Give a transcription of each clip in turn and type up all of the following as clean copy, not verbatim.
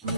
من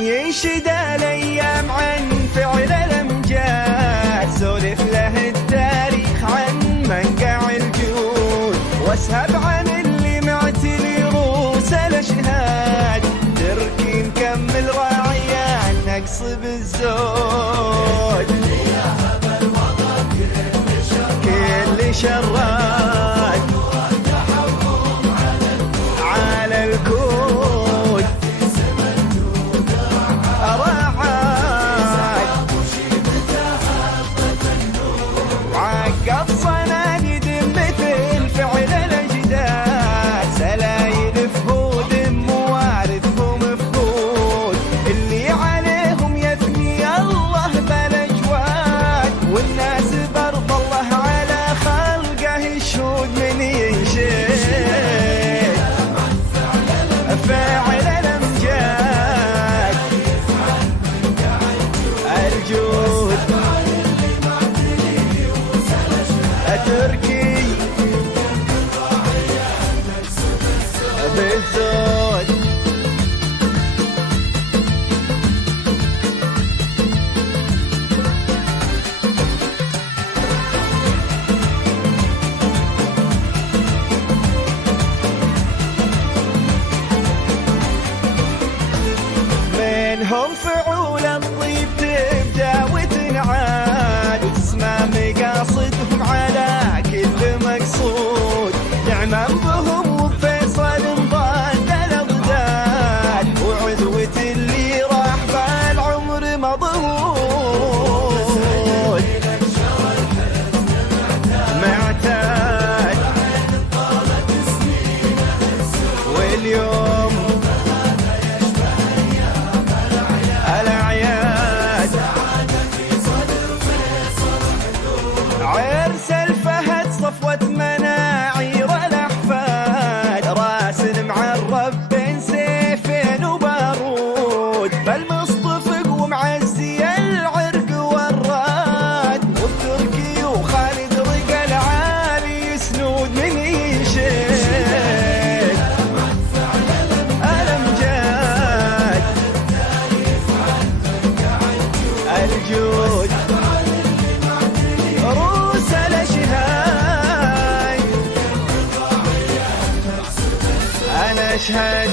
ينشد الايام عن فعل الامجاد، سولف له التاريخ عن منقع الجود، واسهب عن اللي معتلي روس الاشهاد، تركي نكمل راعيا النقص بالزود، كل شراد على الكود عقب صناديد مثل فعل الاجداد، سلايل فهود موارثهم مفقود، اللي عليهم يثني الله بالاجواد، والناس برض الله على خلقه يشهد من ينشد فاعل الامجاد الجود تركي بالزود. منهم فعول الطيب تبدا وتنعاد، وتسمى مقاصدهم على كل مقصود، نعمم بهم وفيصل انضاد الاضداد، وعذوة اللي راح بالعمر مضهود، معتاد واليوم الأعياد عرس الفهد صفوة مناعير الأحفاد، راس معرب بين سيفين وبارود، بالمصطفق ومعزي العرق والراد، والتركي وخالد رق العالي يسنود من يشد الأمجاد الجود روس الاشهاد. انا اشهد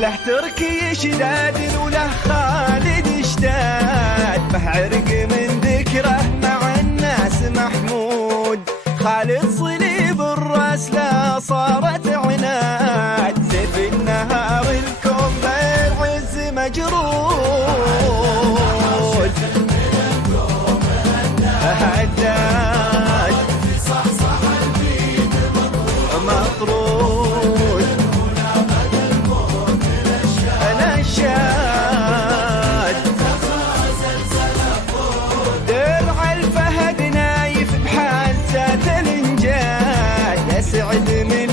له تركي شداد وله خالد اشتاد، به عرق من ذكره مع الناس محمود، خالد صليب الراس لا صارت عناد، سيف النهار الكون بالعز مجرود، هداد مطرود نشاد، درع الفهد نايف بحاسات الانجاد، يسعد من